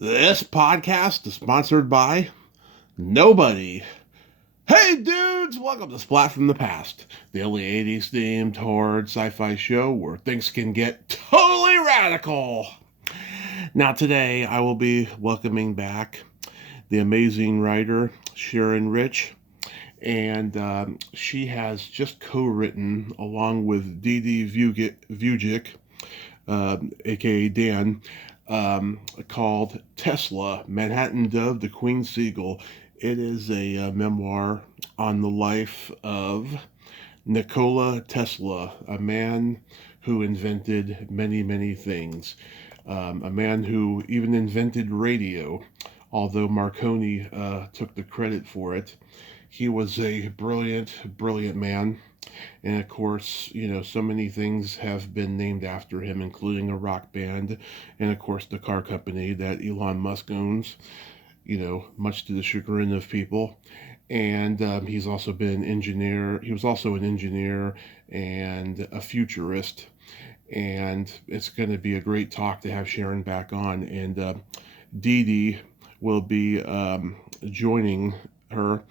This podcast is sponsored by nobody. Hey dudes, welcome to Splat from the Past, the only 80s themed horror sci-fi show where things can get totally radical. Now today I will be welcoming back the amazing writer Sharon Rich, and she has just co-written along with Dee Vujic, aka Dan, called Tesla, Manhattan Dove to Queen Seagull. It is a memoir on the life of Nikola Tesla, a man who invented many, many things. A man who even invented radio, although Marconi took the credit for it. He was a brilliant, brilliant man. And of course, so many things have been named after him, including a rock band and, of course, the car company that Elon Musk owns, much to the chagrin of people. And he's also been an engineer. He was also an engineer and a futurist. And it's going to be a great talk to have Sharon back on. And Dee Dee will be joining her.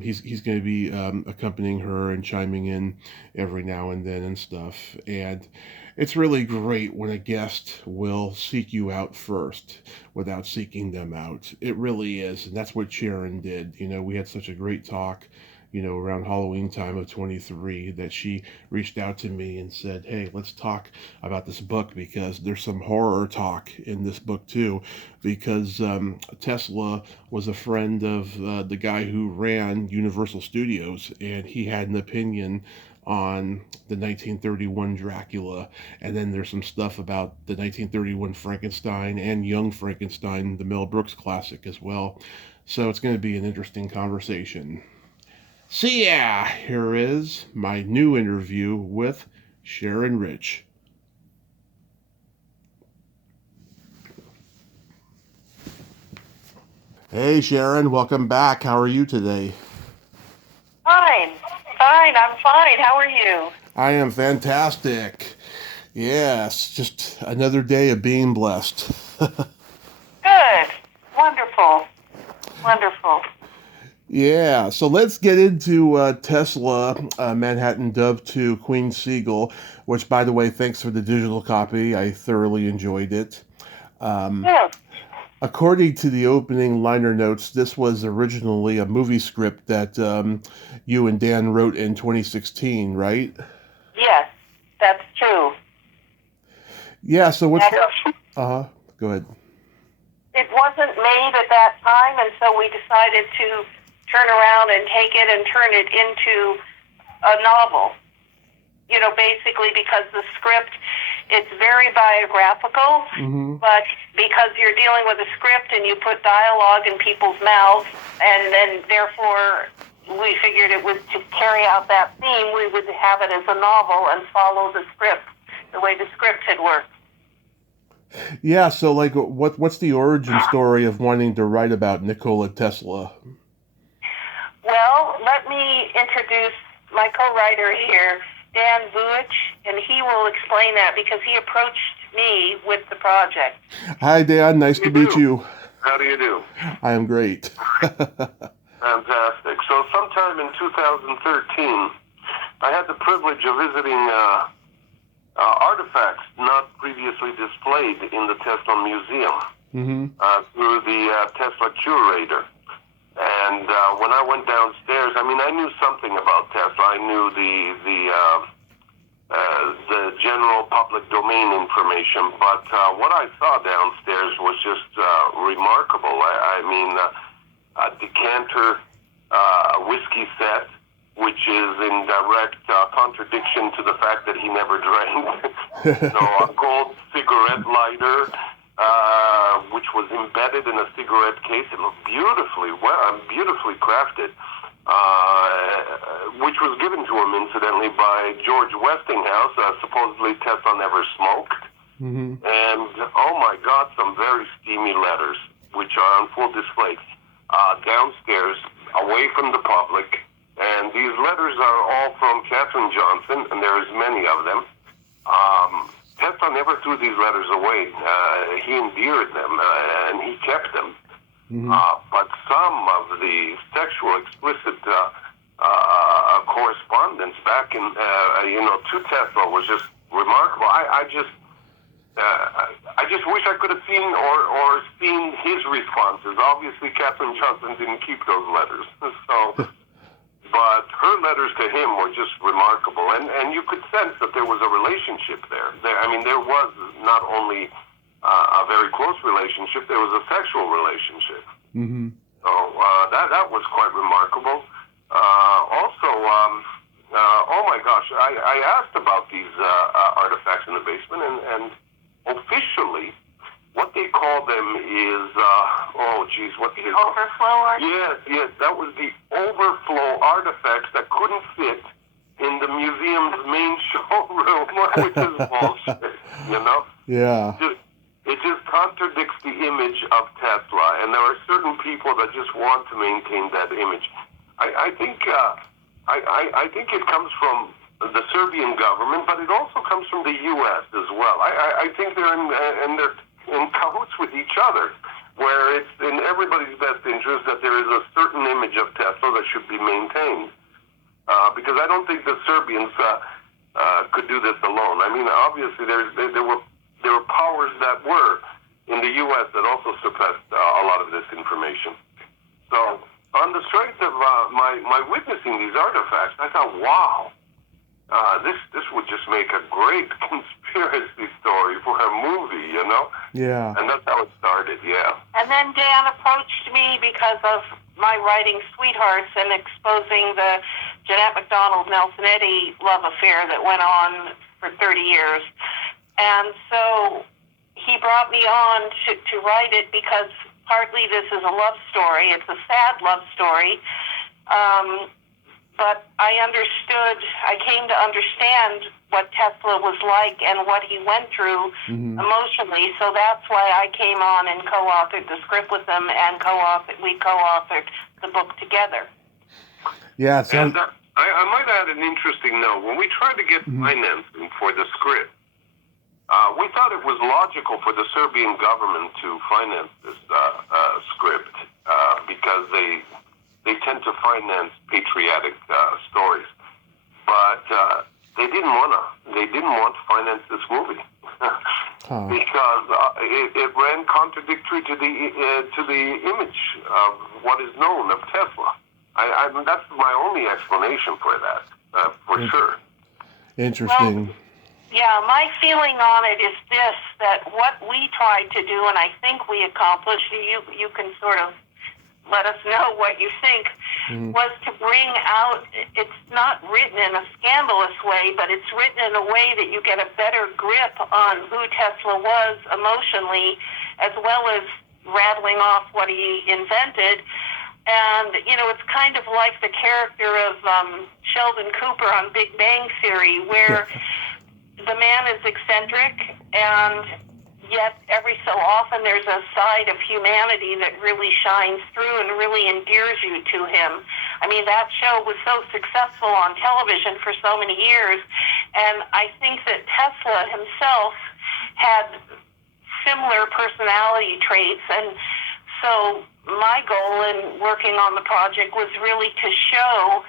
He's going to be accompanying her and chiming in every now and then and stuff. And it's really great when a guest will seek you out first without seeking them out. It really is. And that's what Sharon did. We had such a great talk, around Halloween time of 23 that she reached out to me and said, hey, let's talk about this book because there's some horror talk in this book too, because Tesla was a friend of the guy who ran Universal Studios, and he had an opinion on the 1931 Dracula, and then there's some stuff about the 1931 Frankenstein and Young Frankenstein, the Mel Brooks classic as well. So it's going to be an interesting conversation. So yeah, here is my new interview with Sharon Rich. Hey Sharon, welcome back. How are you today? Fine, I'm fine. How are you? I am fantastic. Yes, just another day of being blessed. Good. Wonderful. Yeah, so let's get into Tesla, Manhattan Dove to Queen Seagull, which, by the way, thanks for the digital copy. I thoroughly enjoyed it. Yes. According to the opening liner notes, this was originally a movie script that you and Dan wrote in 2016, right? Yes, that's true. Yeah, so what's... Go ahead. It wasn't made at that time, and so we decided to turn around and take it and turn it into a novel. Basically because the script, it's very biographical, but because you're dealing with a script and you put dialogue in people's mouths, and then therefore we figured it was to carry out that theme, we would have it as a novel and follow the script, the way the script had worked. Yeah, so what's the origin story of wanting to write about Nikola Tesla? Well, let me introduce my co-writer here, Dan Vujic, and he will explain that because he approached me with the project. Hi, Dan. Nice to meet you. How do you do? I am great. Fantastic. So sometime in 2013, I had the privilege of visiting artifacts not previously displayed in the Tesla Museum through the Tesla curator. And when I went downstairs, I knew something about Tesla. I knew the general public domain information, but what I saw downstairs was just remarkable. A decanter whiskey set, which is in direct contradiction to the fact that he never drank. A gold cigarette lighter, which was embedded in a cigarette case. It looked beautifully crafted, which was given to him, incidentally, by George Westinghouse. Supposedly Tesla never smoked. And, oh my God, some very steamy letters, which are on full display downstairs, away from the public. And these letters are all from Katherine Johnson, and there's many of them. Tesla never threw these letters away. He endeared them, and he kept them. Mm-hmm. But some of the sexual explicit correspondence back in, to Tesla was just remarkable. I just wish I could have seen or seen his responses. Obviously, Katherine Johnson didn't keep those letters, so. But her letters to him were just remarkable, and you could sense that there was a relationship there. There was not only a very close relationship, there was a sexual relationship. Mm-hmm. So that was quite remarkable. Oh my gosh, I asked about these artifacts in the basement, and officially, what they call them is, what did they call them? Overflow artifacts? Yes, that was the overflow artifacts that couldn't fit in the museum's main showroom, which is bullshit, you know? Yeah. It just contradicts the image of Tesla, and there are certain people that just want to maintain that image. I think it comes from the Serbian government, but it also comes from the U.S. as well. I think they're in cahoots with each other, where it's in everybody's best interest that there is a certain image of Tesla that should be maintained. Because I don't think the Serbians could do this alone. Obviously there were powers that were in the U.S. that also suppressed a lot of this information. So on the strength of my witnessing these artifacts, I thought, wow, this would just make a great conspiracy story for a movie, you know? Yeah. And that's how it started, yeah. And then Dan approached me because of my writing Sweethearts and exposing the Jeanette MacDonald Nelson Eddy love affair that went on for 30 years. And so he brought me on to write it because partly this is a love story. It's a sad love story. But I came to understand what Tesla was like and what he went through emotionally. So that's why I came on and co-authored the script with him, and we co-authored the book together. Yeah, and I might add an interesting note. When we tried to get financing for the script, we thought it was logical for the Serbian government to finance this script because they tend to finance patriotic stories, but they didn't want to finance this movie because it ran contradictory to the image of what is known of Tesla. That's my only explanation for that, for sure. Interesting. Well, yeah, my feeling on it is this, that what we tried to do, and I think we accomplished, you can sort of let us know what you think, was to bring out, it's not written in a scandalous way, but it's written in a way that you get a better grip on who Tesla was emotionally, as well as rattling off what he invented. And, it's kind of like the character of Sheldon Cooper on Big Bang Theory, where the man is eccentric, and yet every so often there's a side of humanity that really shines through and really endears you to him. That show was so successful on television for so many years, and I think that Tesla himself had similar personality traits, and so my goal in working on the project was really to show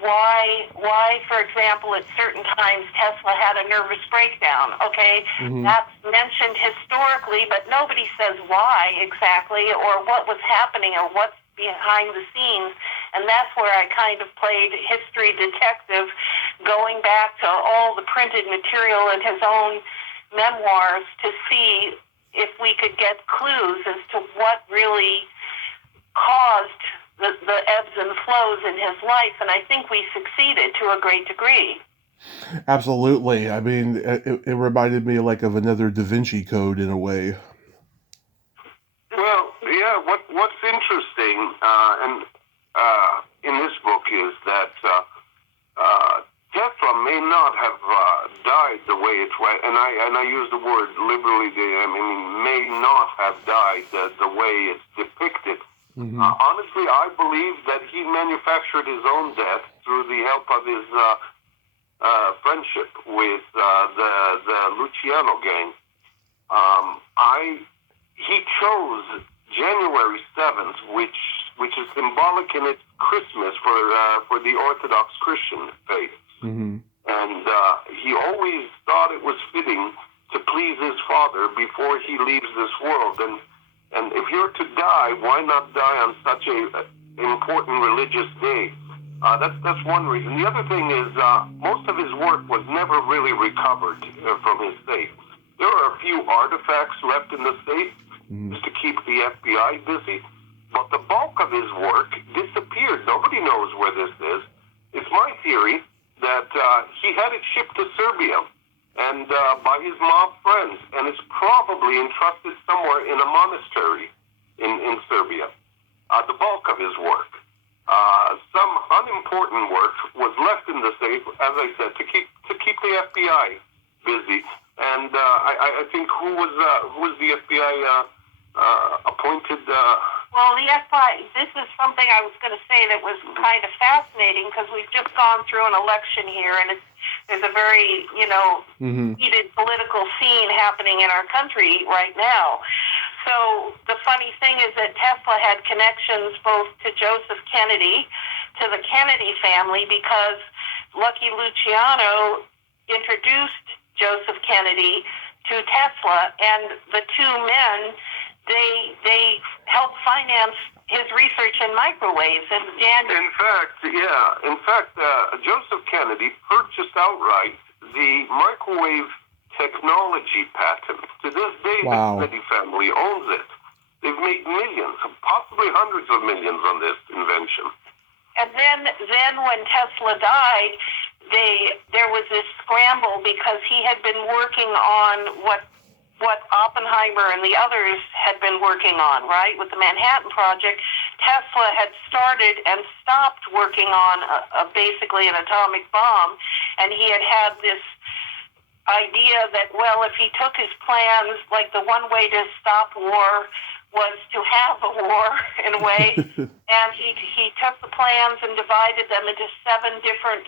why, for example, at certain times Tesla had a nervous breakdown, okay? That's mentioned historically, but nobody says why exactly or what was happening or what's behind the scenes, and that's where I kind of played history detective, going back to all the printed material in his own memoirs to see if we could get clues as to what really caused the ebbs and flows in his life, and I think we succeeded to a great degree. Absolutely. It reminded me like of another Da Vinci Code in a way. Well, yeah, what's interesting in this book is that Tesla may not have died the way it's and I use the word liberally. May not have died the way it's depicted. Honestly, I believe that he manufactured his own death through the help of his friendship with the Luciano gang. he chose January 7th, which is symbolic in its Christmas for the Orthodox Christian faith. Mm-hmm. And he always thought it was fitting to please his Father before he leaves this world. And if you're to die, why not die on such a important religious day? That's one reason. The other thing is most of his work was never really recovered from his safe. There are a few artifacts left in the safe just to keep the FBI busy, but the bulk of his work disappeared. Nobody knows where this is. It's my theory that he had it shipped to Serbia and by his mob friends, and it's probably entrusted somewhere in a monastery in Serbia. The bulk of his work. Some unimportant work was left in the safe, as I said, to keep the FBI busy. And I think who was the FBI appointed? Well, the FBI, this is something I was going to say that was kind of fascinating because we've just gone through an election here, and there's a very, heated political scene happening in our country right now. So the funny thing is that Tesla had connections both to Joseph Kennedy, to the Kennedy family, because Lucky Luciano introduced Joseph Kennedy to Tesla, and the two men, they helped finance his research in microwaves. And In fact, Joseph Kennedy purchased outright the microwave technology patent. To this day, Wow. the Kennedy family owns it. They've made millions, possibly hundreds of millions on this invention. And then when Tesla died, there was this scramble because he had been working on what Oppenheimer and the others had been working on, right, with the Manhattan Project. Tesla had started and stopped working on basically an atomic bomb, and he had this idea that, well, if he took his plans, like the one way to stop war was to have a war, in a way, and he took the plans and divided them into 7 different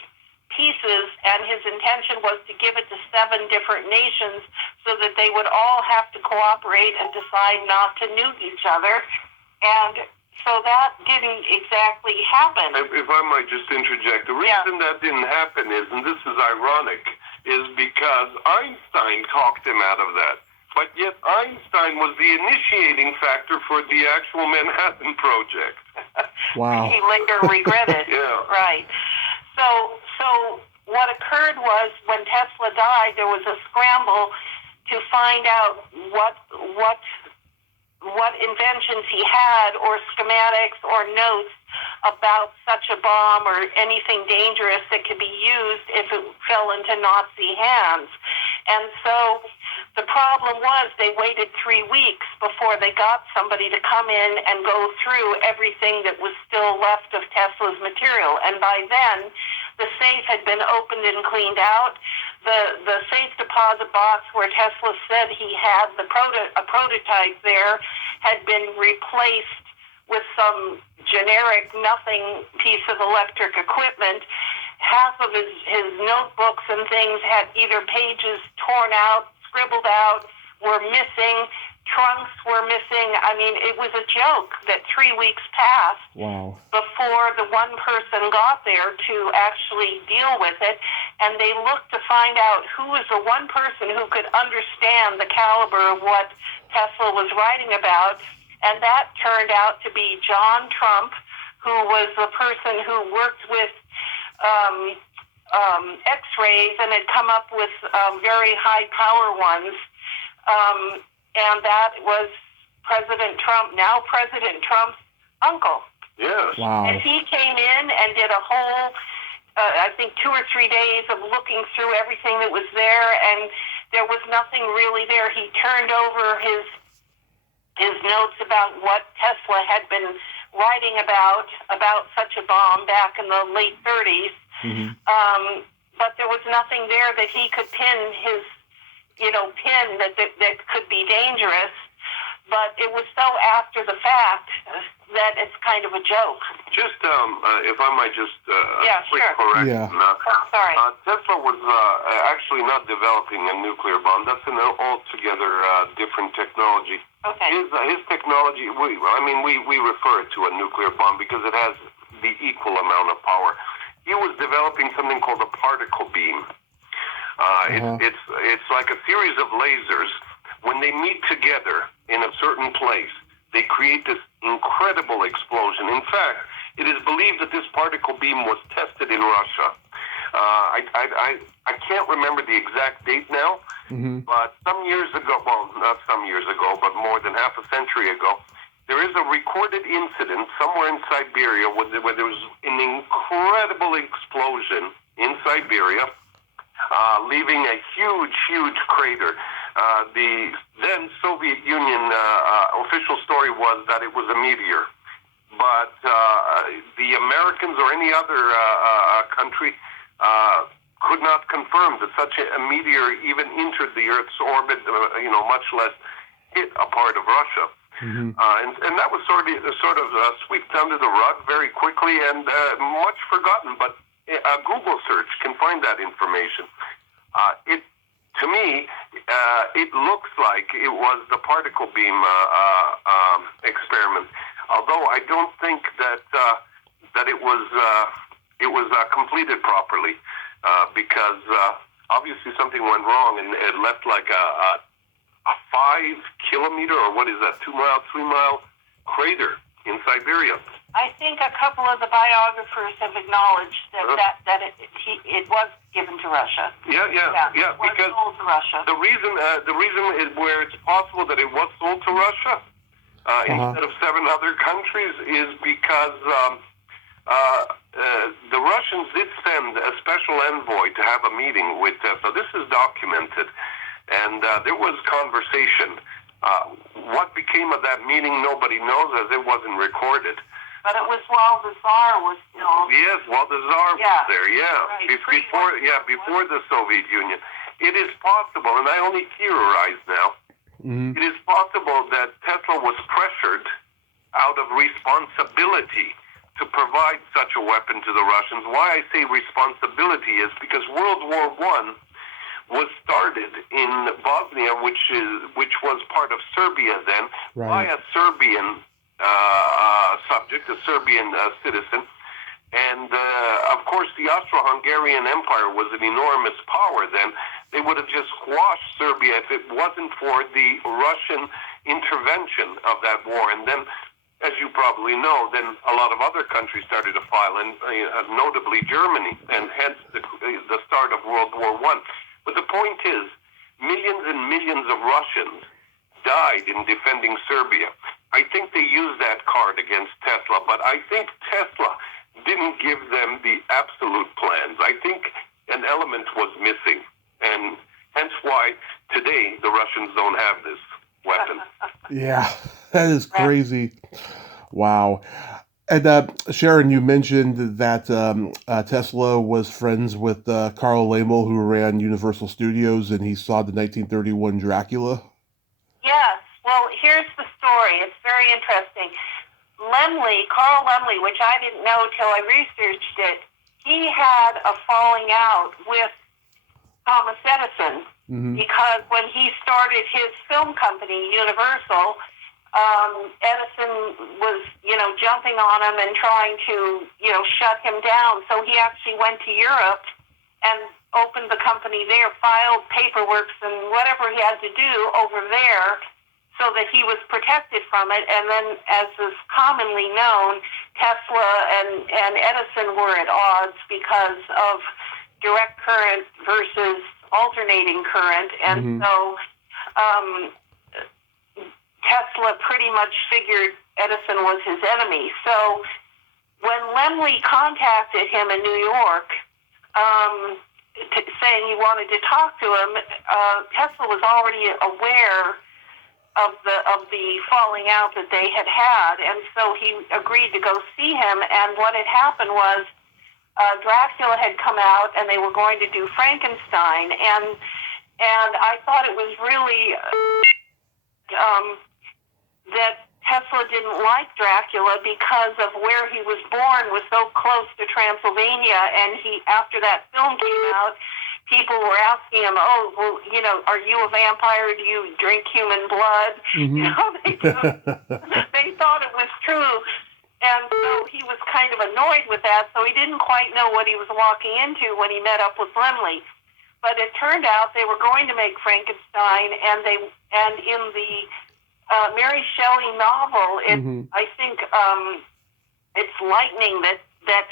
pieces, and his intention was to give it to 7 different nations so that they would all have to cooperate and decide not to nuke each other. And so that didn't exactly happen. If I might just interject, the reason that didn't happen is, and this is ironic, is because Einstein talked him out of that. But yet Einstein was the initiating factor for the actual Manhattan Project. Wow. He later regretted. Yeah. Right. So what occurred was when Tesla died, there was a scramble to find out what inventions he had, or schematics or notes about such a bomb or anything dangerous that could be used if it fell into Nazi hands. And so the problem was they waited 3 weeks before they got somebody to come in and go through everything that was still left of Tesla's material. And by then, the safe had been opened and cleaned out. The safe deposit box where Tesla said he had a prototype there had been replaced with some generic nothing piece of electric equipment. Half of his notebooks and things had either pages torn out, scribbled out, were missing. Trunks were missing. I mean, it was a joke that 3 weeks passed before the one person got there to actually deal with it. And they looked to find out who was the one person who could understand the caliber of what Tesla was writing about. And that turned out to be John Trump, who was the person who worked with X-rays and had come up with very high power ones. And that was President Trump, now President Trump's uncle. Yes. Wow. And he came in and did a whole, I think 2 or 3 days of looking through everything that was there, and there was nothing really there. He turned over his notes about what Tesla had been writing about such a bomb back in the late 30s. Mm-hmm. But there was nothing there that he could pin that could be dangerous. But it was so after the fact that it's kind of a joke. Just, if I might just quick sure. correction. Yeah. Sorry. Tesla was actually not developing a nuclear bomb. That's an altogether different technology. Okay. His technology, we refer it to a nuclear bomb because it has the equal amount of power. He was developing something called a particle beam. It's like a series of lasers. When they meet together in a certain place, they create this incredible explosion. In fact, it is believed that this particle beam was tested in Russia. I can't remember the exact date now, but some years ago, well, not some years ago, but more than half a century ago, there is a recorded incident somewhere in Siberia where there was an incredible explosion in Siberia, leaving a huge, huge crater. The then Soviet Union official story was that it was a meteor. But the Americans or any other country could not confirm that such a meteor even entered the Earth's orbit, much less hit a part of Russia. And that was sort of swept under the rug very quickly and much forgotten. But a Google search can find that information. To me, it looks like it was the particle beam experiment. Although I don't think that it was completed properly, because obviously something went wrong and it left like a 5 kilometer, or what is that, 2 mile, 3 mile crater in Siberia. I think a couple of the biographers have acknowledged that it was given to Russia. Yeah, because sold to Russia. The reason is where it's possible that it was sold to Russia instead of 7 other countries is because the Russians did send a special envoy to have a meeting with so this is documented, and there was conversation. What became of that meeting, nobody knows, as it wasn't recorded. But it was while the Tsar was still... Yes, while the Tsar was there, Right. Before the Soviet Union. It is possible, and I only theorize now, it is possible that Tesla was pressured out of responsibility to provide such a weapon to the Russians. Why I say responsibility is because World War I was started in Bosnia, which was part of Serbia then, by a Serbian subject, a Serbian citizen. And, of course, the Austro-Hungarian Empire was an enormous power then. They would have just squashed Serbia if it wasn't for the Russian intervention of that war. And then, as you probably know, then a lot of other countries started to file in, notably Germany, and hence the start of World War I. But the point is, millions and millions of Russians died in defending Serbia. I think they used that card against Tesla, but I think Tesla didn't give them the absolute plans. I think an element was missing, and hence why today the Russians don't have this weapon. Yeah, that is crazy. Wow. And Sharon, you mentioned that Tesla was friends with Carl Laemmle, who ran Universal Studios, and he saw the 1931 Dracula. Yes. Well, here's the story. It's very interesting. Carl Laemmle, which I didn't know till I researched it, he had a falling out with Thomas Edison because when he started his film company, Universal, Edison was, jumping on him and trying to, shut him down. So he actually went to Europe and opened the company there, filed paperwork and whatever he had to do over there so that he was protected from it. And then, as is commonly known, Tesla and Edison were at odds because of direct current versus alternating current. And so Tesla pretty much figured Edison was his enemy. So when Laemmle contacted him in New York, saying he wanted to talk to him, Tesla was already aware of the falling out that they had had, and so he agreed to go see him. And what had happened was Dracula had come out, and they were going to do Frankenstein, and I thought it was really that Tesla didn't like Dracula because of where he was born was so close to Transylvania, and after that film came out, people were asking him, "Oh, well, you know, are you a vampire? Do you drink human blood?" You know, they thought it was true, and so he was kind of annoyed with that. So he didn't quite know what he was walking into when he met up with Lemley. But it turned out they were going to make Frankenstein, and in the Mary Shelley novel, I think it's lightning that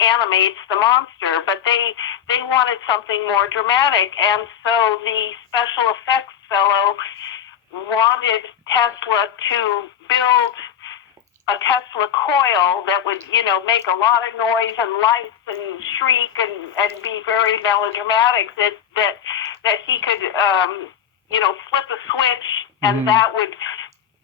animates the monster, but they wanted something more dramatic, and so the special effects fellow wanted Tesla to build a Tesla coil that would, you know, make a lot of noise and lights and shriek and be very melodramatic, that he could, you know, flip a switch and that would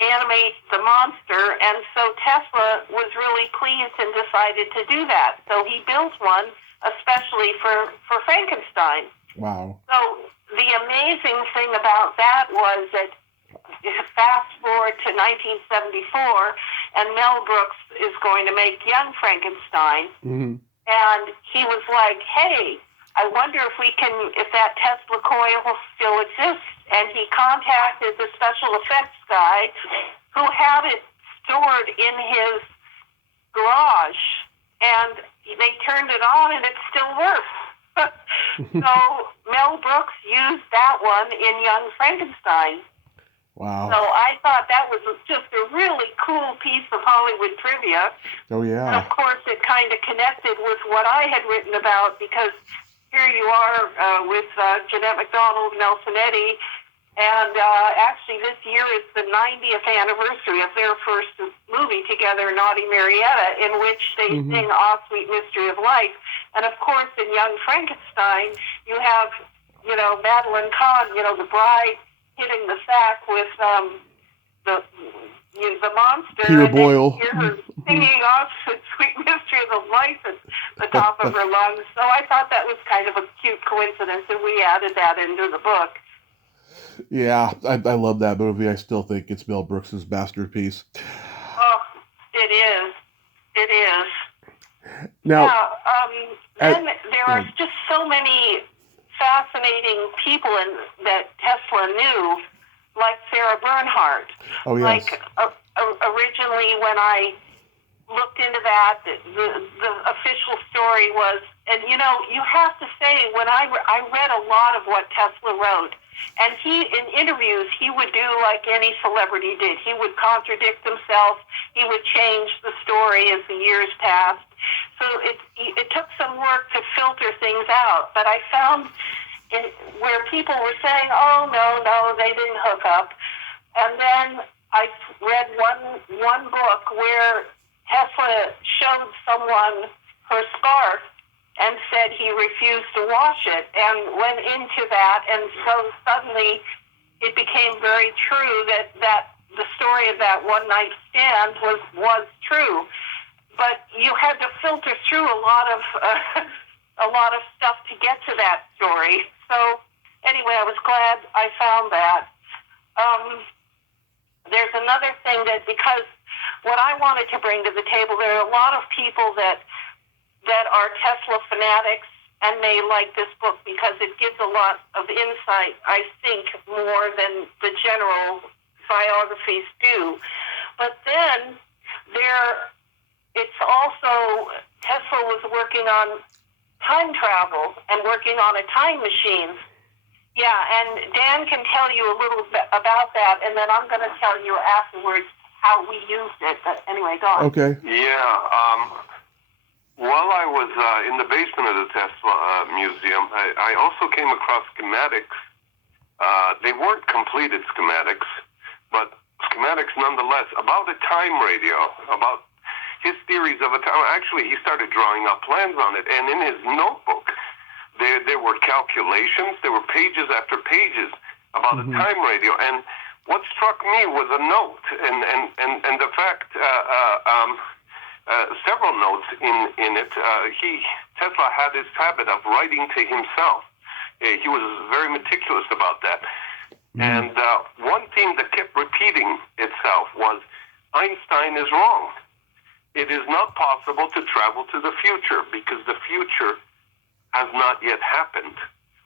animate the monster. And so Tesla was really pleased and decided to do that. So he built one especially for Frankenstein. Wow. So the amazing thing about that was that fast forward to 1974, and Mel Brooks is going to make Young Frankenstein, and he was like, "Hey, I wonder if that Tesla coil still exists." And he contacted the special effects guy, who had it stored in his garage, and they turned it on, and it still works. So Mel Brooks used that one in Young Frankenstein. Wow. So I thought that was just a really cool piece of Hollywood trivia. Oh, yeah. And of course, it kind of connected with what I had written about, because here you are with Jeanette MacDonald, Nelson Eddy, and actually this year is the 90th anniversary of their first movie together, Naughty Marietta, in which they sing "Ah, Sweet Mystery of Life." And of course, in Young Frankenstein, you have, you know, Madeline Kahn, you know, the bride, hitting the sack with the monster. Peter and Boyle. Then you hear her singing "Ah, Sweet Mystery of Life" at the top of her lungs. So I thought that was kind of a cute coincidence, and we added that into the book. Yeah, I love that movie. I still think it's Mel Brooks' masterpiece. Oh, it is. It is. Now, then there are just so many fascinating people that Tesla knew, like Sarah Bernhardt. Oh, yes. Like originally, when I looked into that, the official story was, and you know, you have to say, when I read a lot of what Tesla wrote, and he, in interviews, he would do like any celebrity did. He would contradict himself. He would change the story as the years passed. So it took some work to filter things out. But I found where people were saying, "Oh, no, they didn't hook up." And then I read one book where Tesla showed someone her scarf and said he refused to wash it, and went into that, and so suddenly it became very true that the story of that one night stand was true. But you had to filter through a lot of stuff to get to that story. So anyway, I was glad I found that. There's another thing that, because what I wanted to bring to the table, there are a lot of people that are Tesla fanatics and may like this book because it gives a lot of insight, I think, more than the general biographies do. But then it's also, Tesla was working on time travel and working on a time machine. Yeah, and Dan can tell you a little bit about that, and then I'm going to tell you afterwards how we used it. But anyway, go on. Okay. Yeah. While I was in the basement of the Tesla museum, I also came across schematics. They weren't completed schematics, but schematics nonetheless, about a time radio, about his theories of a time. Actually, he started drawing up plans on it, and in his notebook, there were calculations, there were pages after pages about a time radio. And what struck me was a note, and the fact, several notes in it. Tesla had this habit of writing to himself. He was very meticulous about that. And one theme that kept repeating itself was, Einstein is wrong. It is not possible to travel to the future because the future has not yet happened.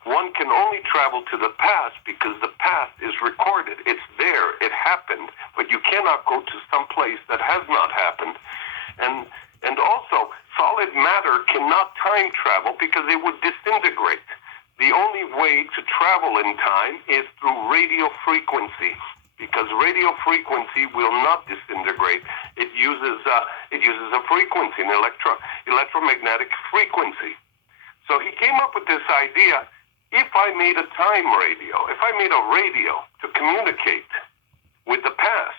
one can only travel to the past because the past is recorded. It's there. It happened. But you cannot go to some place that has not happened. And also, solid matter cannot time travel because it would disintegrate. The only way to travel in time is through radio frequency, because radio frequency will not disintegrate. It uses a frequency, an electromagnetic frequency. So he came up with this idea: if I made a time radio, if I made a radio to communicate with the past,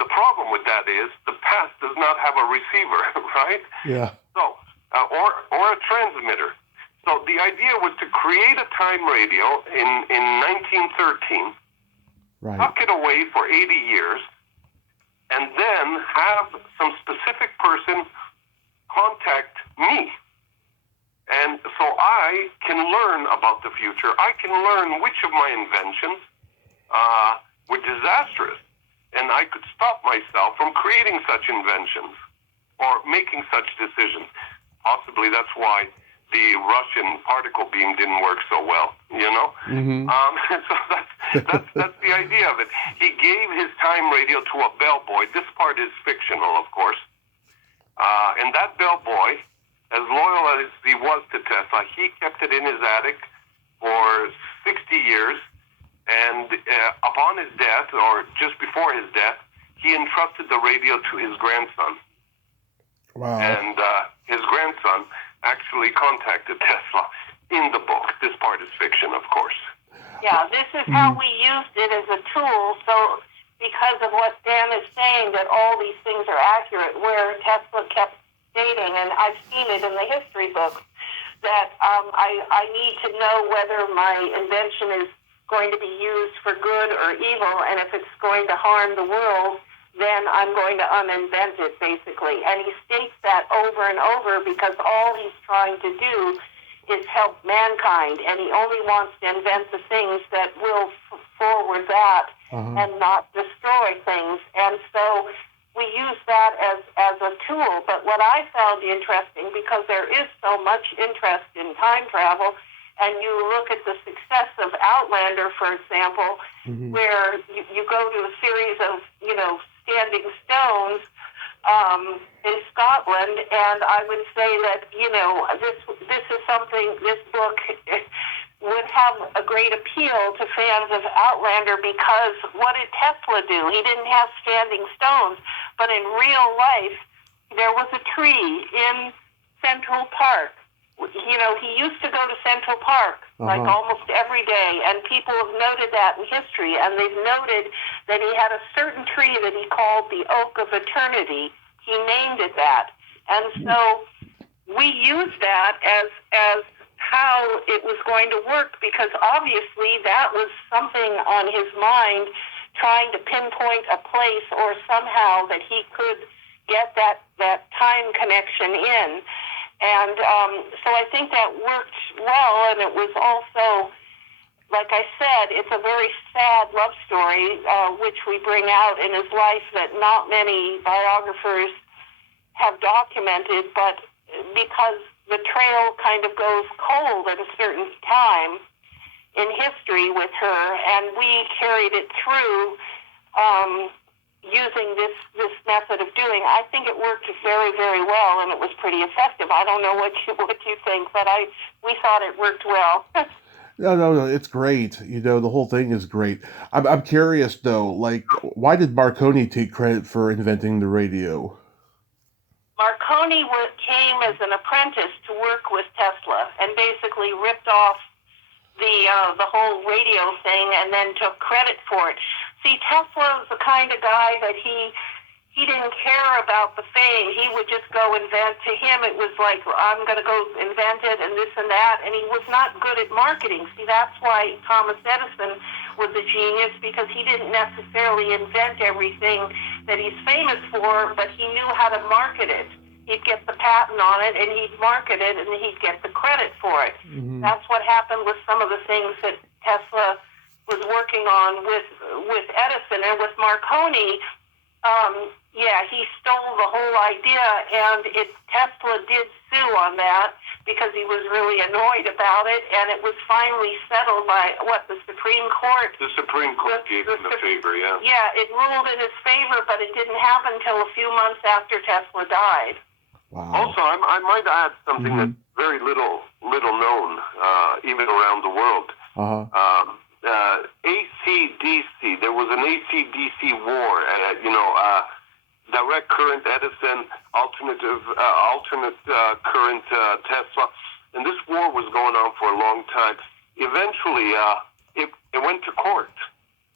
the problem with that is the past does not have a receiver, right? Yeah. So, or a transmitter. So the idea was to create a time radio in 1913, Right. tuck it away for 80 years, and then have some specific person contact me. And so I can learn about the future. I can learn which of my inventions were disastrous, and I could stop myself from creating such inventions or making such decisions. Possibly that's why the Russian particle beam didn't work so well, you know? Mm-hmm. So that's the idea of it. He gave his time radio to a bellboy. This part is fictional, of course. And that bellboy, as loyal as he was to Tesla, he kept it in his attic for 60 years. And upon his death, or just before his death, he entrusted the radio to his grandson. Wow. And his grandson actually contacted Tesla in the book. This part is fiction, of course. Yeah, this is how we used it as a tool. So because of what Dan is saying, that all these things are accurate, where Tesla kept stating, and I've seen it in the history books, that I need to know whether my invention is going to be used for good or evil, and if it's going to harm the world, then I'm going to uninvent it, basically. And he states that over and over because all he's trying to do is help mankind, and he only wants to invent the things that will forward that and not destroy things. And so we use that as a tool. But what I found interesting, because there is so much interest in time travel, and you look at the success of Outlander, for example, where you go to a series of, standing stones in Scotland, and I would say that, this is something, this book would have a great appeal to fans of Outlander, because what did Tesla do? He didn't have standing stones, but in real life, there was a tree in Central Park. He used to go to Central Park like almost every day, and people have noted that in history, and they've noted that he had a certain tree that he called the Oak of Eternity. He named it that. And so we used that as how it was going to work, because obviously that was something on his mind, trying to pinpoint a place or somehow that he could get that time connection in. And so I think that worked well, and it was also, like I said, it's a very sad love story, which we bring out in his life that not many biographers have documented, but because the trail kind of goes cold at a certain time in history with her, and we carried it through using this method of doing. I think it worked very, very well, and it was pretty effective. I don't know what you think, but we thought it worked well. No, it's great. The whole thing is great. I'm curious though, like, why did Marconi take credit for inventing the radio? Marconi came as an apprentice to work with Tesla and basically ripped off the whole radio thing and then took credit for it. See, Tesla was the kind of guy that he didn't care about the fame. He would just go invent. To him, it was like, I'm going to go invent it and this and that, and he was not good at marketing. See, that's why Thomas Edison was a genius, because he didn't necessarily invent everything that he's famous for, but he knew how to market it. He'd get the patent on it, and he'd market it, and he'd get the credit for it. That's what happened with some of the things that Tesla was working on with Edison. And with Marconi, he stole the whole idea, and Tesla did sue on that. because he was really annoyed about it, and it was finally settled by, the Supreme Court? The Supreme Court gave him a favor, yeah. Yeah, it ruled in his favor, but it didn't happen until a few months after Tesla died. Wow. Also, I might add something that's very little known, even around the world. AC/DC, there was an AC/DC war, direct current Edison, alternate current Tesla, and this war was going on for a long time. Eventually, it went to court.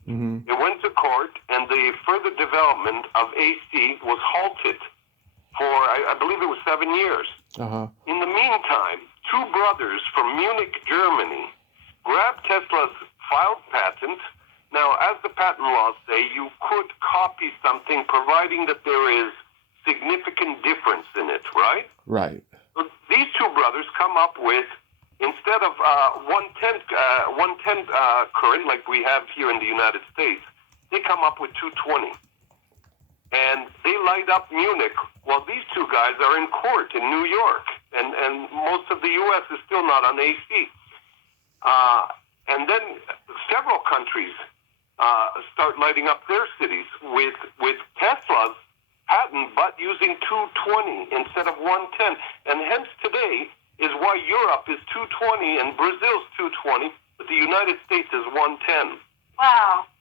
It went to court, and the further development of AC was halted for, I believe it was 7 years. In the meantime, two brothers from Munich, Germany, grabbed Tesla's filed patent. Now, as the patent laws say, you could copy something providing that there is significant difference in it, right? Right. So these two brothers come up with, instead of 110 current like we have here in the United States, they come up with 220. And they light up Munich while these two guys are in court in New York. And most of the U.S. is still not on AC. And then several countries start lighting up their cities with Tesla's patent, but using 220 instead of 110. And hence today is why Europe is 220 and Brazil's 220, but the United States is 110.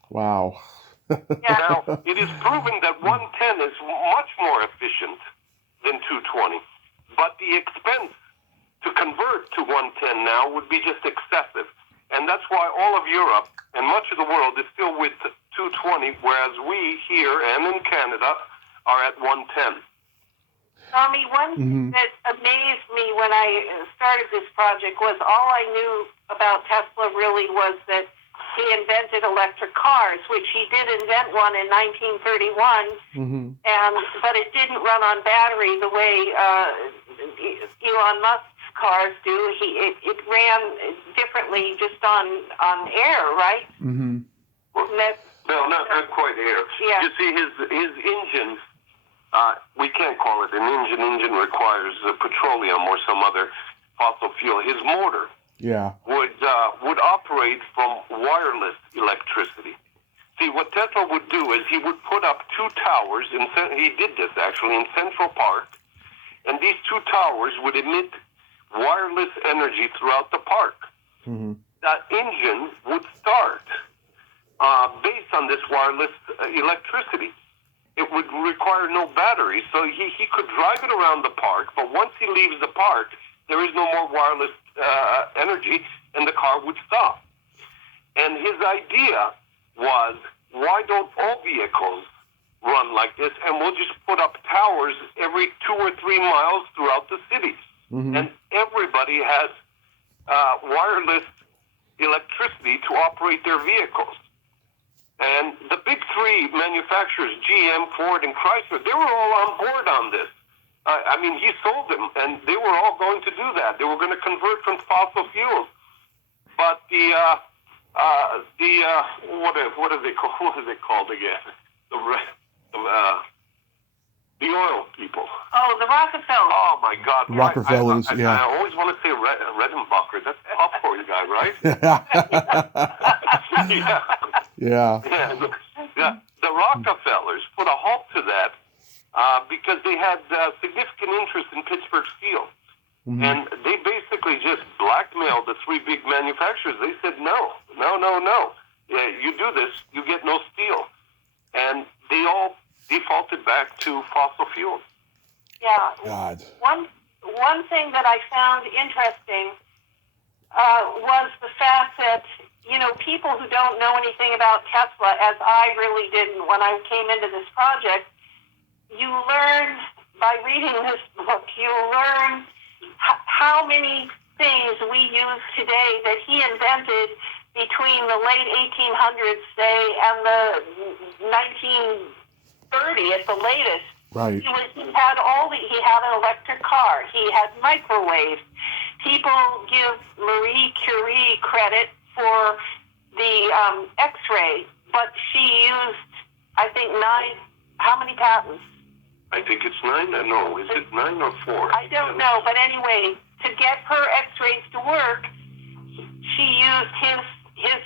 Wow. Now, it is proven that 110 is much more efficient than 220, but the expense to convert to 110 now would be just excessive. And that's why all of Europe and much of the world is still with 220, whereas we here and in Canada are at 110. Tommy, one thing that amazed me when I started this project was all I knew about Tesla really was that he invented electric cars, which he did invent one in 1931, but it didn't run on battery the way Elon Musk's cars do. It ran differently just on air, right? No, not quite air. Yeah. You see, his engine, we can't call it an engine. Engine requires petroleum or some other fossil fuel. His motor would operate from wireless electricity. See, what Tesla would do is he would put up two towers, he did this actually in Central Park, and these two towers would emit wireless energy throughout the park. That engine would start based on this wireless electricity. It would require no battery, so he could drive it around the park, but once he leaves the park, there is no more wireless energy, and the car would stop. And his idea was, why don't all vehicles run like this, and we'll just put up towers every 2 or 3 miles throughout the cities. And everybody has wireless electricity to operate their vehicles. And the big three manufacturers, GM, Ford, and Chrysler, they were all on board on this. I mean, he sold them, and they were all going to do that. They were going to convert from fossil fuels. But what is it called again? The oil people. Oh, the Rockefellers. Oh my God! Rockefellers. I always want to say Redenbacher. That's a popcorn guy, right? Yeah. The Rockefellers put a halt to that because they had significant interest in Pittsburgh steel, and they basically just blackmailed the three big manufacturers. They said no. Yeah, you do this, you get no steel, and they all defaulted back to fossil fuels. Yeah. God. One thing that I found interesting was the fact that, people who don't know anything about Tesla, as I really didn't when I came into this project, you learn by reading this book, you learn how many things we use today that he invented between the late 1800s, say, and the 1930 at the latest. Right. He had an electric car. He had microwaves. People give Marie Curie credit for the X-ray, but she used, I think, 9. How many patents? I think it's 9. No, is it 9 or 4? I don't know, but anyway, to get her X-rays to work, she used his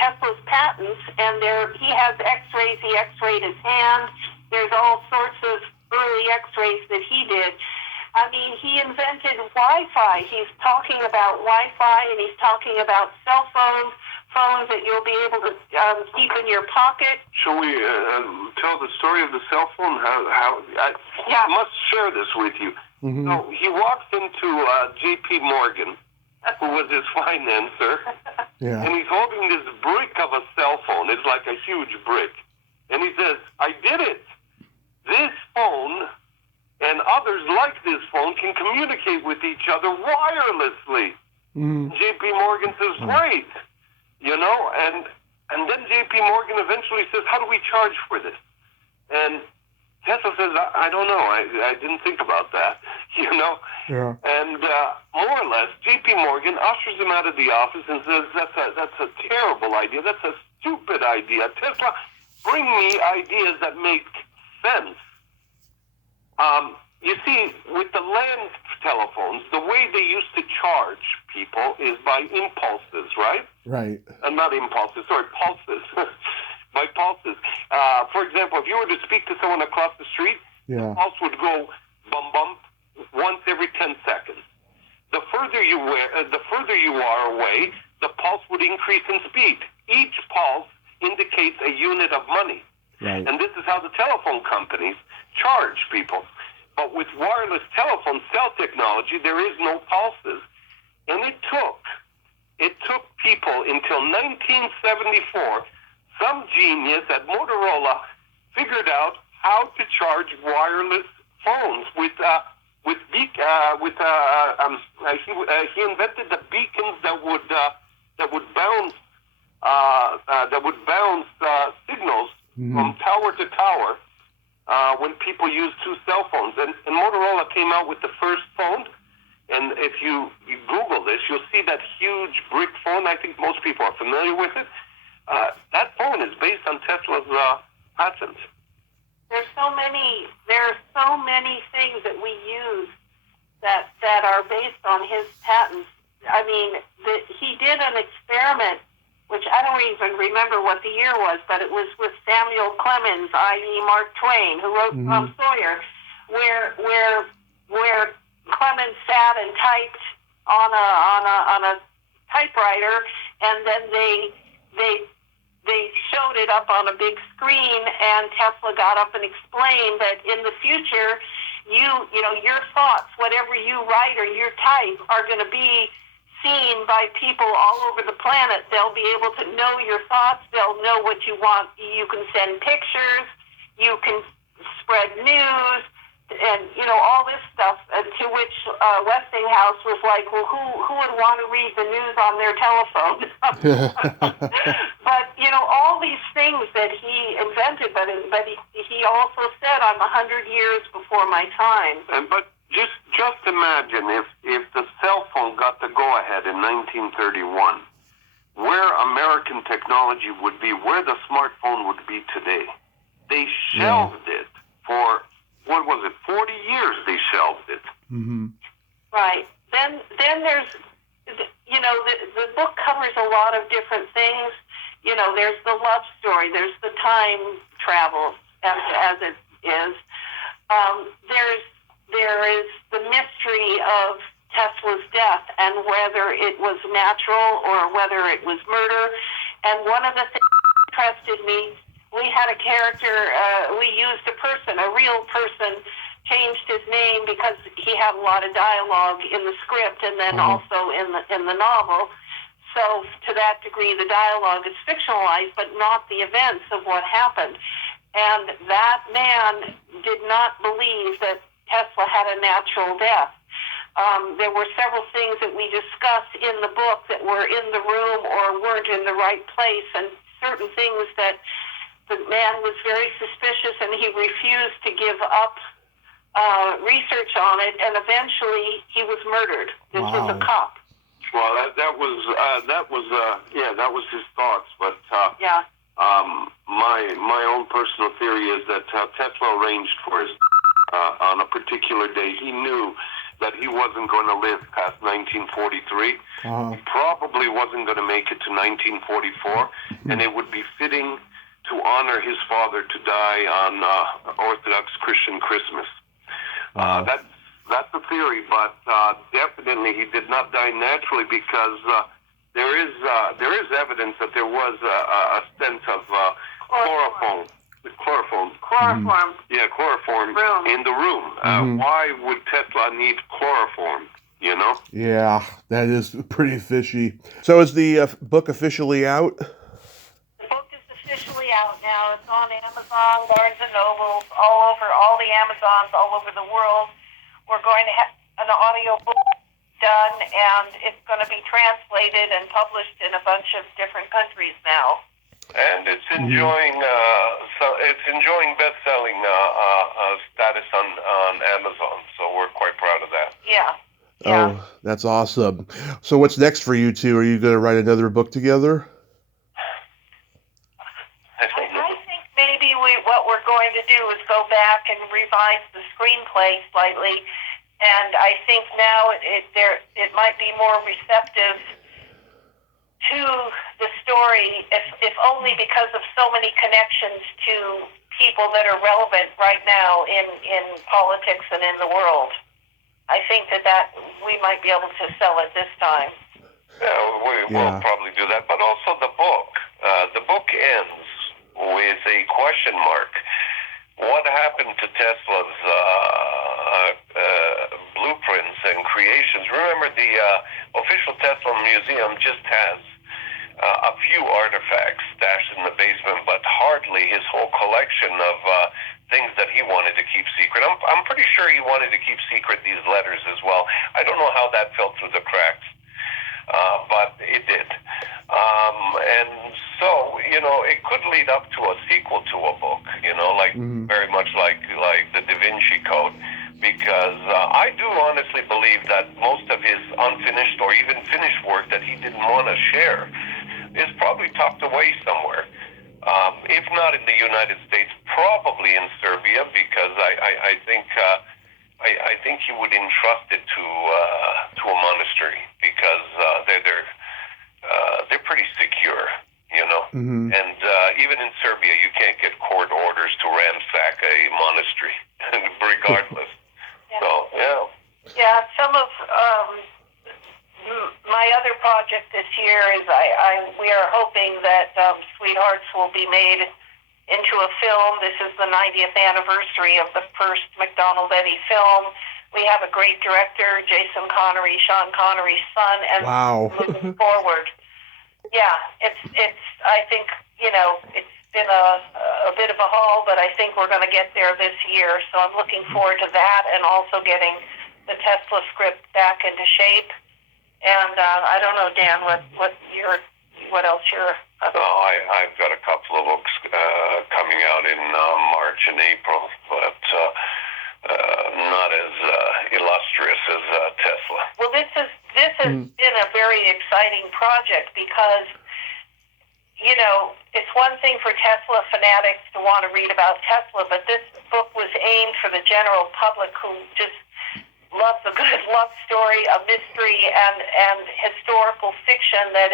Tesla's patents, and he has X-rays. He X-rayed his hand. There's all sorts of early X-rays that he did. I mean, he invented Wi-Fi. He's talking about Wi-Fi, and he's talking about cell phones that you'll be able to keep in your pocket. Shall we tell the story of the cell phone? I must share this with you. Mm-hmm. So he walks into J.P. Morgan, who was his financer, Yeah. and he's holding this brick of a cell phone. It's like a huge brick. And he says, I did it. This phone and others like this phone can communicate with each other wirelessly. Mm-hmm. J.P. Morgan says, great. You know, and then J.P. Morgan eventually says, how do we charge for this? And Tesla says, I don't know. I didn't think about that, you know. Yeah. And more or less, J.P. Morgan ushers him out of the office and says, that's a terrible idea. That's a stupid idea. Tesla, bring me ideas that make sense. You see, with the land telephones, the way they used to charge people is by impulses, right? Right. Not impulses, sorry, pulses. By pulses. For example, if you were to speak to someone across the street, the pulse would go bum bum once every 10 seconds. The further you are away, the pulse would increase in speed. Each pulse indicates a unit of money. Right. And this is how the telephone companies charge people. But with wireless telephone cell technology, there is no pulses. And it took people until 1974. Some genius at Motorola figured out how to charge wireless phones he invented the beacons that would bounce signals from tower to tower when people use two cell phones. And Motorola came out with the first phone. And if you Google this, you'll see that huge brick phone. I think most people are familiar with it. That phone is based on Tesla's patent. There are so many things that we use that are based on his patents. I mean, he did an experiment, which I don't even remember what the year was, but it was with Samuel Clemens, i.e. Mark Twain, who wrote Tom Sawyer, where Clemens sat and typed on a typewriter, and then they showed it up on a big screen, and Tesla got up and explained that in the future, you know, your thoughts, whatever you write or you type, are going to be seen by people all over the planet. They'll be able to know your thoughts. They'll know what you want. You can send pictures. You can spread news. And, you know, all this stuff, to which Westinghouse was like, well, who would want to read the news on their telephone? But, you know, all these things that he invented, but he also said, I'm 100 years before my time. But just imagine if the cell phone got the go-ahead in 1931, where American technology would be, where the smartphone would be today. They shelved it for... What was it? 40 years they shelved it. Mm-hmm. Right. Then there's, you know, the book covers a lot of different things. You know, there's the love story. There's the time travel, as it is. There is the mystery of Tesla's death and whether it was natural or whether it was murder. And one of the things that interested me, we had a character, we used a person, a real person, changed his name because he had a lot of dialogue in the script and then also in the novel. So to that degree, the dialogue is fictionalized, but not the events of what happened. And that man did not believe that Tesla had a natural death. There were several things that we discussed in the book that were in the room or weren't in the right place, and certain things that the man was very suspicious, and he refused to give up research on it, and eventually he was murdered. This was a cop. Well, that was his thoughts. But my own personal theory is that Tesla arranged for his on a particular day. He knew that he wasn't going to live past 1943. He probably wasn't going to make it to 1944, and it would be fitting to honor his father to die on Orthodox Christian Christmas. That's a theory, but definitely he did not die naturally because there is evidence that there was a scent of chloroform. Chloroform. Yeah, chloroform Room. in the room. Why would Tesla need chloroform? You know? Yeah, that is pretty fishy. So is the book officially out? The book is officially out now. It's on Amazon, Barnes and Noble, all the Amazons all over the world. We're going to have an audio book done, and it's going to be translated and published in a bunch of different countries now. And it's enjoying best-selling status on Amazon, so we're quite proud of that. Yeah. Oh, that's awesome. So what's next for you two? Are you going to write another book together? I think maybe what we're going to do is go back and revise the screenplay slightly, and I think now it might be more receptive to the story, if only because of so many connections to people that are relevant right now in politics and in the world. I think that we might be able to sell it this time. Yeah, we'll probably do that. But also the book. The book ends with a question mark. What happened to Tesla's blueprints and creations? Remember, the official Tesla Museum just has a few artifacts stashed in the basement, but hardly his whole collection of things that he wanted to keep secret. I'm pretty sure he wanted to keep secret these letters as well. I don't know how that fell through the cracks, but it did. And so, it could lead up to a sequel to a book, very much like the Da Vinci Code, because I do honestly believe that most of his unfinished or even finished work that he didn't want to share is probably tucked away somewhere. If not in the United States, probably in Serbia, because I think he would entrust it to a monastery, because they're pretty secure, And even in Serbia, you can't get court orders to ransack a monastery, regardless. So Yeah, some of my other project this year is we are hoping that Sweethearts will be made into a film. This is the 90th anniversary of the first MacDonald Eddy film. We have a great director, Jason Connery, Sean Connery's son, and moving forward. Yeah, it's. I think it's been a bit of a haul, but I think we're going to get there this year. So I'm looking forward to that, and also getting the Tesla script back into shape. And I don't know, Dan, what else you're. I've got a couple of books coming out in March and April, but not as illustrious as Tesla. Well, this has been a very exciting project because it's one thing for Tesla fanatics to want to read about Tesla, but this book was aimed for the general public who just loves a good love story, a mystery, and historical fiction that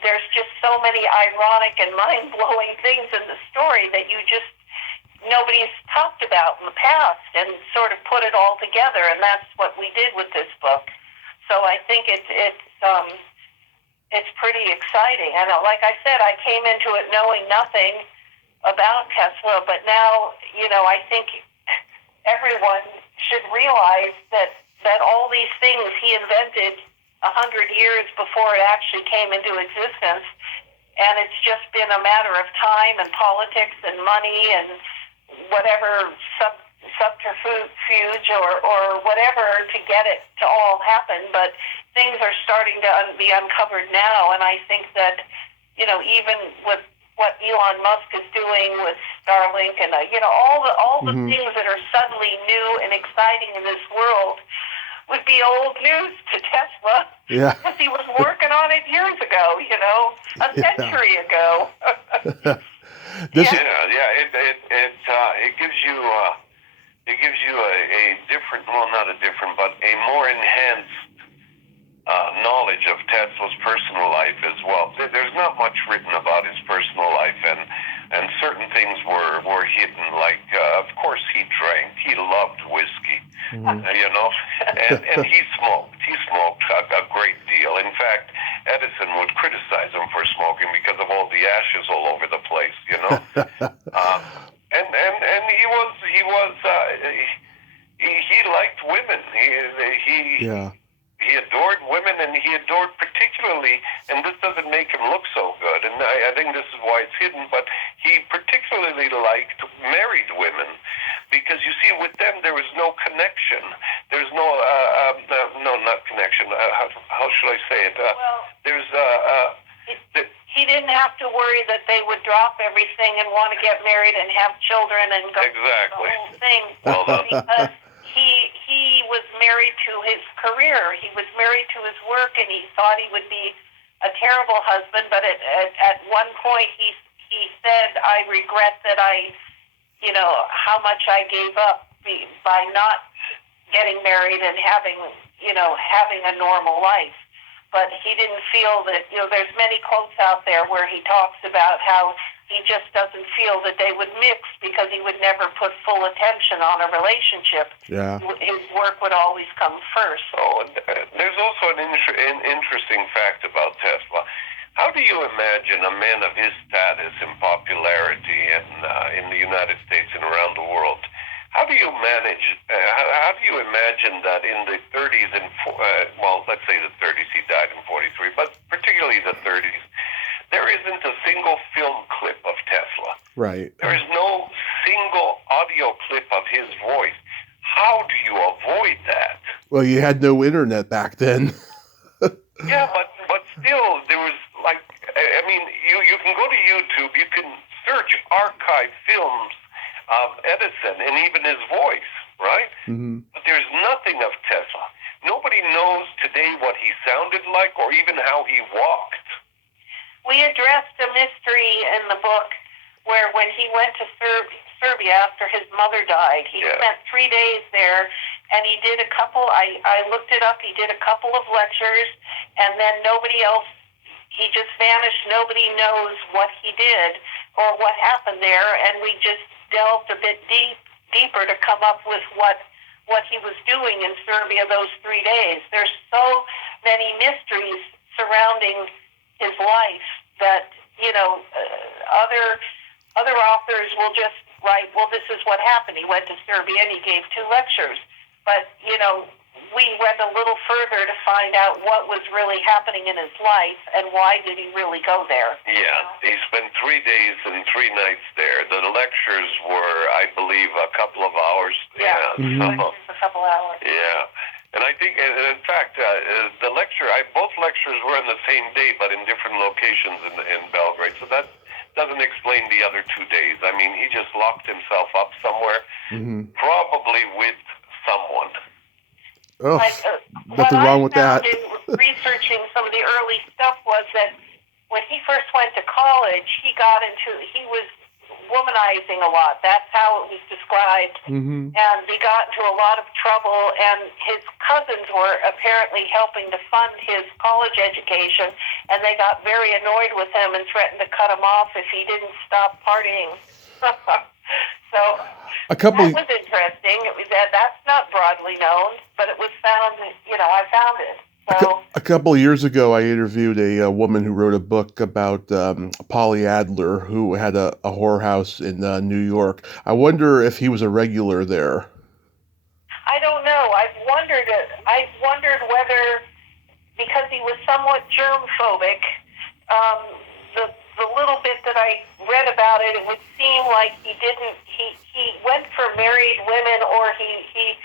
there's just so many ironic and mind-blowing things in the story that nobody's talked about in the past, and sort of put it all together, and that's what we did with this book. So I think it's pretty exciting. And like I said, I came into it knowing nothing about Tesla, but now, I think everyone should realize that all these things he invented 100 years before it actually came into existence, and it's just been a matter of time and politics and money and whatever subterfuge or whatever to get it to all happen. But things are starting to be uncovered now, and I think that even with what Elon Musk is doing with Starlink and all the things that are suddenly new and exciting in this world would be old news to Tesla. Yeah. Because he was working on it years ago, a century ago. It gives you gives you a different, well, not a different, but a more enhanced knowledge of Tesla's personal life as well. There's not much written about his personal life, and certain things were hidden. Like, of course, he drank. He loved whiskey, you know, and he smoked. He smoked a great deal. In fact, Edison would criticize him for smoking because of all the ashes all over the place, you know. And he liked women. He adored women, and he adored particularly, and this doesn't make him look so good, and I think this is why it's hidden, but he particularly liked married women, because you see, with them there was no connection. There's no, not connection. How should I say it? He didn't have to worry that they would drop everything and want to get married and have children and go through the whole thing. Well, because he was married to his career. He was married to his work, and he thought he would be a terrible husband. But at one point, he said, "I regret that how much I gave up by not getting married and having a normal life." But he didn't feel that, there's many quotes out there where he talks about how he just doesn't feel that they would mix because he would never put full attention on a relationship. Yeah. His work would always come first. Oh, and there's also an interesting fact about Tesla. How do you imagine a man of his status and popularity in the United States and around the world? How do you manage? How do you imagine that in the 30s and let's say the 30s, he died in 43, but particularly the 30s, there isn't a single film clip of Tesla. Right. There is no single audio clip of his voice. How do you avoid that? Well, you had no internet back then. Yeah, but still, there was you can go to YouTube, you can search archive films of Edison and even his voice, right? Mm-hmm. But there's nothing of Tesla. Nobody knows today what he sounded like or even how he walked. We addressed a mystery in the book where when he went to Serbia after his mother died, he spent 3 days there, and he did a couple, I looked it up, he did a couple of lectures, and then nobody else, he just vanished. Nobody knows what he did or what happened there, and we just delved a bit deeper to come up with what he was doing in Serbia those 3 days. There's so many mysteries surrounding his life that other authors will just write, well, this is what happened. He went to Serbia and he gave 2 lectures. But we went a little further to find out what was really happening in his life and why did he really go there. Yeah, he spent 3 days and 3 nights there. The lectures were, I believe, a couple of hours. Yeah, a couple hours. Yeah, and I think, in fact, the both lectures were on the same day, but in different locations in Belgrade. So that doesn't explain the other 2 days. I mean, he just locked himself up somewhere, probably with someone. Oh, nothing wrong with that. What I found in researching some of the early stuff was that when he first went to college, he was womanizing a lot. That's how it was described. Mm-hmm. And he got into a lot of trouble, and his cousins were apparently helping to fund his college education, and they got very annoyed with him and threatened to cut him off if he didn't stop partying. So that was interesting. That's not broadly known, but it was found, I found it. So a couple of years ago, I interviewed a woman who wrote a book about Polly Adler, who had a whorehouse in New York. I wonder if he was a regular there. I don't know. I've wondered whether, because he was somewhat germ-phobic, the little bit that I read about it would seem like he went for married women, or he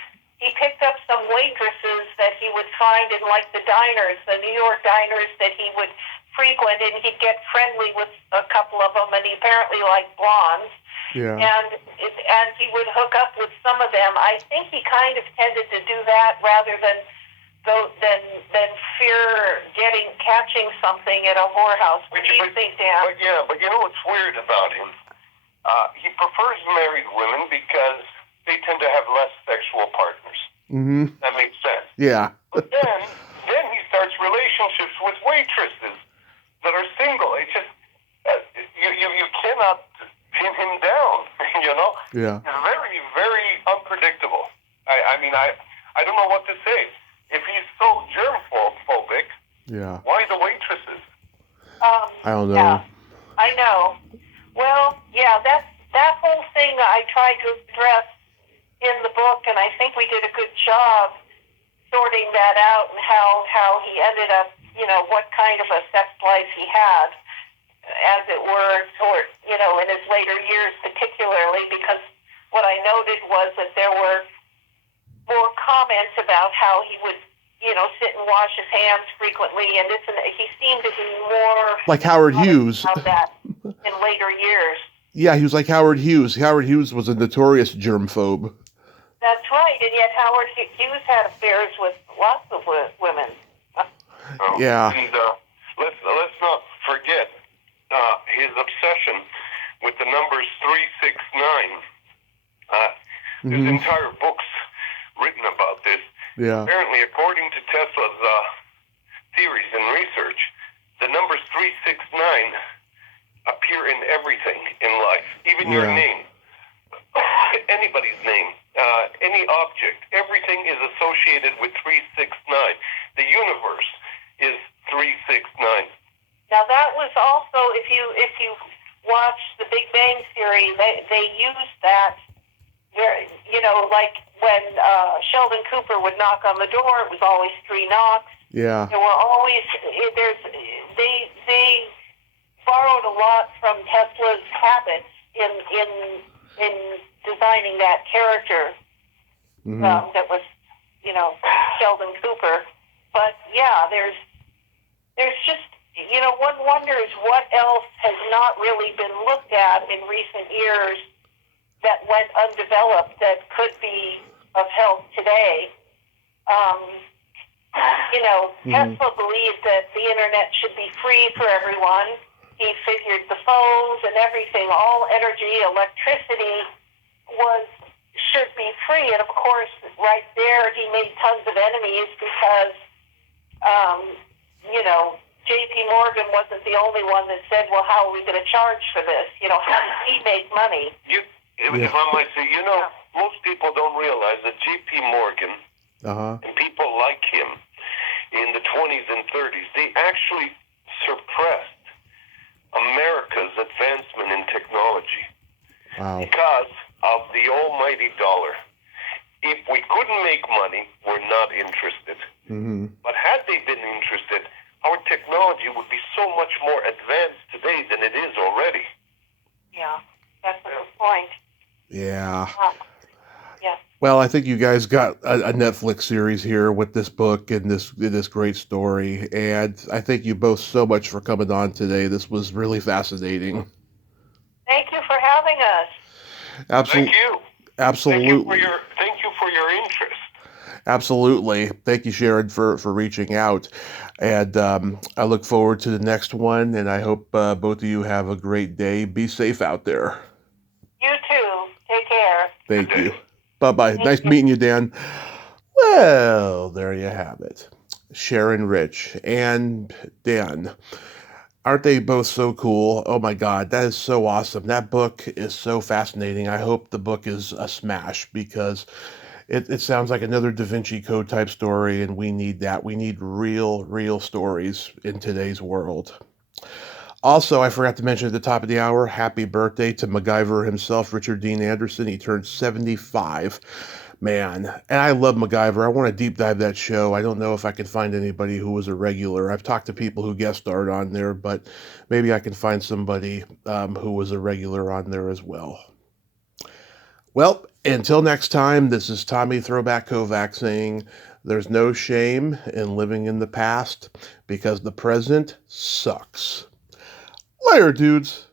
picked up some waitresses that he would find in like the diners, the New York diners that he would frequent, and he'd get friendly with a couple of them, and he apparently liked blondes. Yeah. And he would hook up with some of them. I think he kind of tended to do that rather than fear catching something at a whorehouse. What do you think, Dan? But you know what's weird about him? He prefers married women because they tend to have less sexual partners. Mm-hmm. That makes sense. Yeah. But then he starts relationships with waitresses that are single. It just you cannot pin him down. Yeah. He's very, very unpredictable. I mean, I don't know what to say. If he's so germ-phobic, Yeah. why the waitresses? I don't know. Yeah, I know. Well, yeah, that whole thing I tried to address in the book, and I think we did a good job sorting that out and how he ended up, what kind of a sex life he had, as it were, in his later years, particularly because what I noted was that there were more comments about how he would, sit and wash his hands frequently, and he seemed to be more Like Howard Hughes. about that in later years. Yeah, he was like Howard Hughes. Howard Hughes was a notorious germphobe. That's right, and yet Howard Hughes had affairs with lots of women. Yeah. And let's not forget his obsession with the numbers 369. There's entire books written about this. Yeah. Apparently, according to Tesla's theories and research, the numbers 369 appear in everything in life, even your name, anybody's name, any object. Everything is associated with 369. The universe is 369. Now that was also, if you watch The Big Bang Theory, they used that. Like when Sheldon Cooper would knock on the door, it was always 3 knocks. Yeah. There were always they borrowed a lot from Tesla's habits in designing that character. That was Sheldon Cooper. But yeah, there's just one wonders what else has not really been looked at in recent years that went undeveloped that could be of help today. Tesla believed that the internet should be free for everyone. He figured the phones and everything, all energy, electricity should be free. And of course, right there, he made tons of enemies because, J.P. Morgan wasn't the only one that said, well, how are we going to charge for this? How does he make money? If I might say, most people don't realize that J.P. Morgan and people like him in the 20s and 30s, they actually suppressed America's advancement in technology because of the almighty dollar. If we couldn't make money, we're not interested. But had they been interested, our technology would be so much more advanced today than it is already. Yeah, that's a good point. Yeah. Yeah. Well, I think you guys got a Netflix series here with this book and this great story, and I thank you both so much for coming on today. This was really fascinating. Thank you for having us. Absolutely. Thank you. Absolutely. Thank you for your interest. Absolutely. Thank you, Sharon, for reaching out. And I look forward to the next one, and I hope both of you have a great day. Be safe out there. You too. Take care. Thank you. Bye-bye. Nice meeting you, Dan. Well, there you have it. Sharon Rich and Dan. Aren't they both so cool? Oh my God, that is so awesome. That book is so fascinating. I hope the book is a smash because it sounds like another Da Vinci Code type story, and we need that. We need real stories in today's world. Also, I forgot to mention at the top of the hour, happy birthday to MacGyver himself, Richard Dean Anderson. He turned 75. Man, and I love MacGyver. I want to deep dive that show. I don't know if I can find anybody who was a regular. I've talked to people who guest starred on there, but maybe I can find somebody who was a regular on there as well. Well, until next time, this is Tommy Throwback Kovac saying there's no shame in living in the past because the present sucks. Later, dudes.